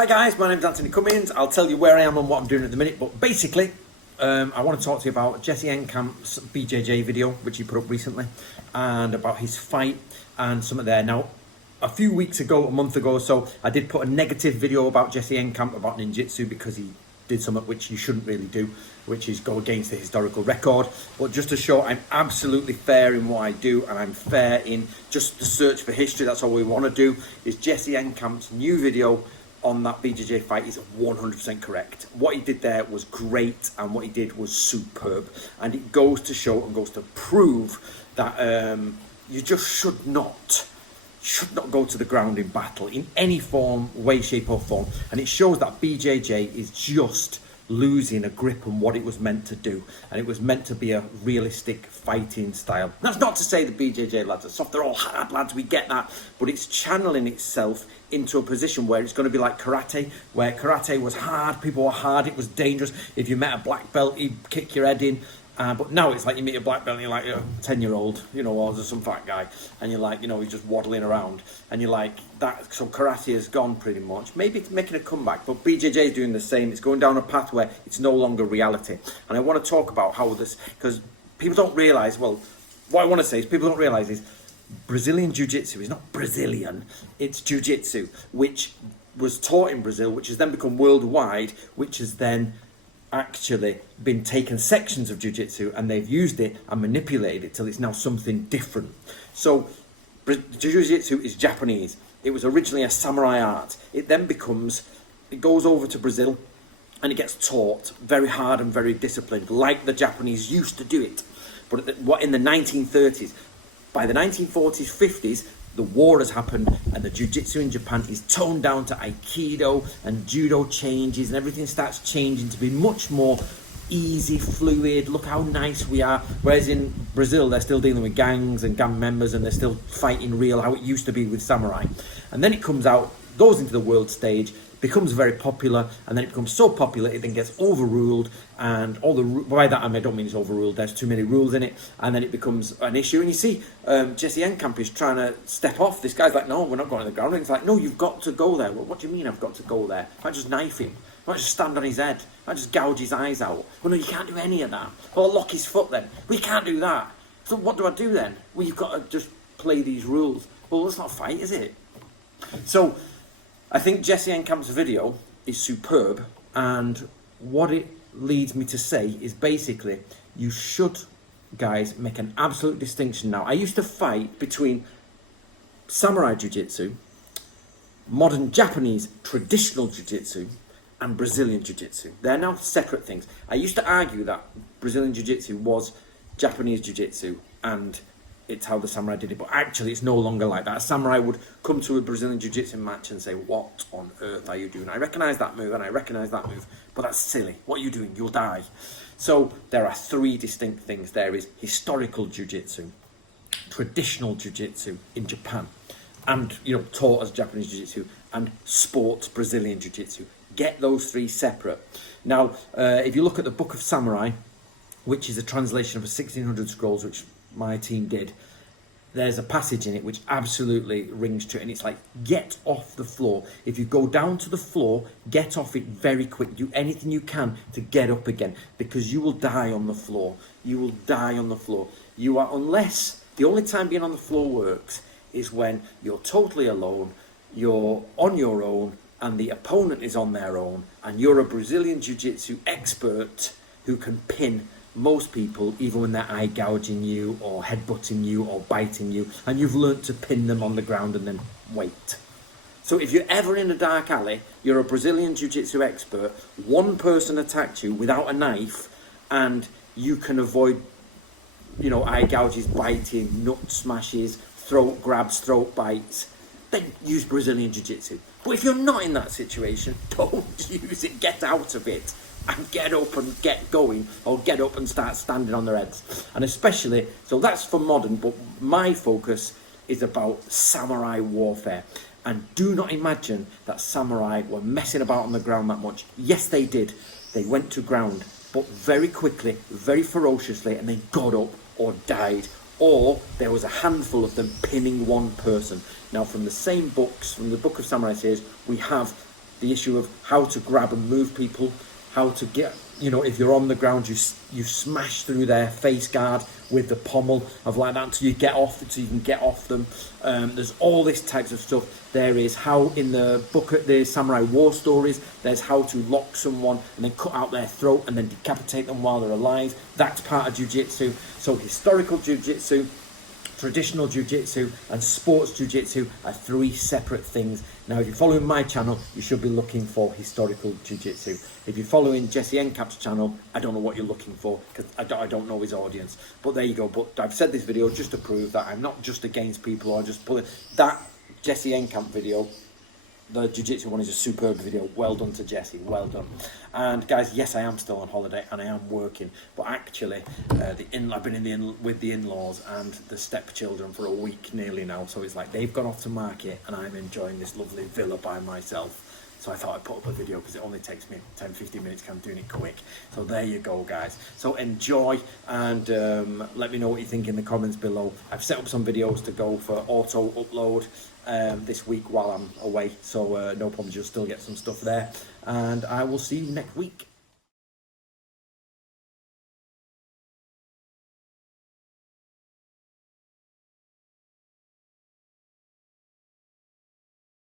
Hi guys, my name's Anthony Cummins. I'll tell you where I am and what I'm doing at the minute, but basically I want to talk to you about Jesse Enkamp's BJJ video, which he put up recently, and about his fight and something there. Now, a few weeks ago, a month ago or so, I did put a negative video about Jesse Enkamp, about ninjutsu, because he did something which you shouldn't really do, which is go against the historical record. But just to show I'm absolutely fair in what I do, and I'm fair in just the search for history. That's all we want to do. Is Jesse Enkamp's new video on that BJJ fight is 100% correct. What he did there was great, and what he did was superb, and it goes to show and goes to prove that you just should not go to the ground in battle in any form, way, shape or form. And it shows that BJJ is just losing a grip on what it was meant to do, and it was meant to be a realistic fighting style. That's not to say the BJJ lads are soft, they're all hard lads, we get that, but it's channeling itself into a position where it's going to be like karate, where karate was hard, people were hard, it was dangerous. If you met a black belt, he'd kick your head in. But now it's like you meet a black belt and you're like a 10-year-old, you know, or there's some fat guy, and you're like, you know, he's just waddling around, and you're like, that. So karate has gone pretty much. Maybe it's making a comeback, but BJJ is doing the same. It's going down a path where it's no longer reality. And I want to talk about how this, because people don't realise, well, what I want to say is people don't realise is Brazilian Jiu-Jitsu is not Brazilian, it's Jiu-Jitsu, which was taught in Brazil, which has then become worldwide, which has then actually been taken sections of jiu-jitsu and they've used it and manipulated it till it's now something different. So jiu-jitsu is Japanese. It was originally a samurai art. It then it goes over to Brazil and it gets taught very hard and very disciplined, like the Japanese used to do it. But in the 1930s, by the 1940s, 50s, the war has happened and the jiu-jitsu in Japan is toned down to aikido, and judo changes and everything starts changing to be much more easy, fluid, look how nice we are. Whereas in Brazil, they're still dealing with gangs and gang members, and they're still fighting real, how it used to be with samurai. And then it comes out, goes into the world stage, becomes very popular, and then it becomes so popular it then gets overruled, and by that I don't mean it's overruled, there's too many rules in it, and then it becomes an issue. And you see Jesse Enkamp is trying to step off. This guy's like, no, we're not going to the ground. And it's like, no, you've got to go there. Well, what do you mean I've got to go there? I might just knife him, I might just stand on his head, I might just gouge his eyes out. Well, no, you can't do any of that. Or lock his foot then. We can't do that. So what do I do then? Well, you've got to just play these rules. Well, that's not a fight, is it? So I think Jesse Enkamp's video is superb, and what it leads me to say is basically you should, guys, make an absolute distinction now. I used to fight between samurai jiu-jitsu, modern Japanese traditional jiu-jitsu, and Brazilian jiu-jitsu. They're now separate things. I used to argue that Brazilian jiu-jitsu was Japanese jiu-jitsu and it's how the samurai did it, but actually it's no longer like that. A samurai would come to a Brazilian jiu-jitsu match and say, what on earth are you doing? I recognise that move and I recognise that move, but that's silly. What are you doing? You'll die. So there are three distinct things. There is historical jiu-jitsu, traditional jiu-jitsu in Japan, and taught as Japanese jiu-jitsu, and sports Brazilian jiu-jitsu. Get those three separate. Now, if you look at the Book of Samurai, which is a translation of a 1600 scrolls, which my team did, there's a passage in it which absolutely rings true, and it's like, get off the floor. If you go down to the floor, get off it very quick. Do anything you can to get up again, because you will die on the floor. You will die on the floor. Unless the only time being on the floor works is when you're totally alone, you're on your own, and the opponent is on their own, and you're a Brazilian jiu-jitsu expert who can pin most people, even when they're eye gouging you or headbutting you or biting you, and you've learnt to pin them on the ground and then wait. So if you're ever in a dark alley, you're a Brazilian jiu-jitsu expert, one person attacked you without a knife, and you can avoid eye gouges, biting, nut smashes, throat grabs, throat bites, then use Brazilian jiu-jitsu. But if you're not in that situation, don't use it. Get out of it and get up and get going, or get up and start standing on their heads. And especially, so that's for modern, but my focus is about samurai warfare. And do not imagine that samurai were messing about on the ground that much. Yes, they did. They went to ground, but very quickly, very ferociously, and they got up or died. Or there was a handful of them pinning one person. Now, from the same books, from the Book of Samurai says, we have the issue of how to grab and move people, how to get, you know, if you're on the ground, you smash through their face guard with the pommel of like that until you get off, so you can get off them. There's all this types of stuff. There is how in the book, the Samurai War Stories, there's how to lock someone and then cut out their throat and then decapitate them while they're alive. That's part of jiu-jitsu. So historical jiu-jitsu, traditional jiu-jitsu and sports jiu-jitsu are three separate things. Now, if you're following my channel, you should be looking for historical jiu-jitsu. If you're following Jesse Enkamp's channel, I don't know what you're looking for, because I don't know his audience. But there you go. But I've said this video just to prove that I'm not just against people or just pulling. That Jesse Enkamp video, the jiu-jitsu one, is a superb video. Well done to Jesse, well done. And guys, yes, I am still on holiday and I am working, but actually I've been with the in-laws and the stepchildren for a week nearly now, so it's like they've gone off to market and I'm enjoying this lovely villa by myself. So I thought I'd put up a video because it only takes me 10-15 minutes, because I'm doing it quick. So there you go, guys. So enjoy, and let me know what you think in the comments below. I've set up some videos to go for auto upload this week while I'm away, so no problems, you'll still get some stuff there. And I will see you next week.